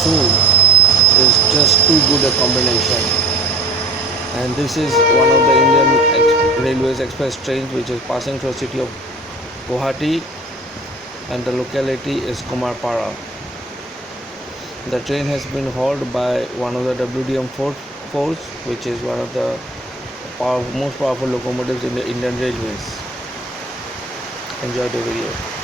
monsoon is just too good a combination. And this is one of the Indian Railways express trains which is passing through the city of Guwahati, and the locality is Kumarpara. The train has been hauled by one of the WDM force, which is one of the most powerful locomotives in the Indian Railways. Enjoy the video.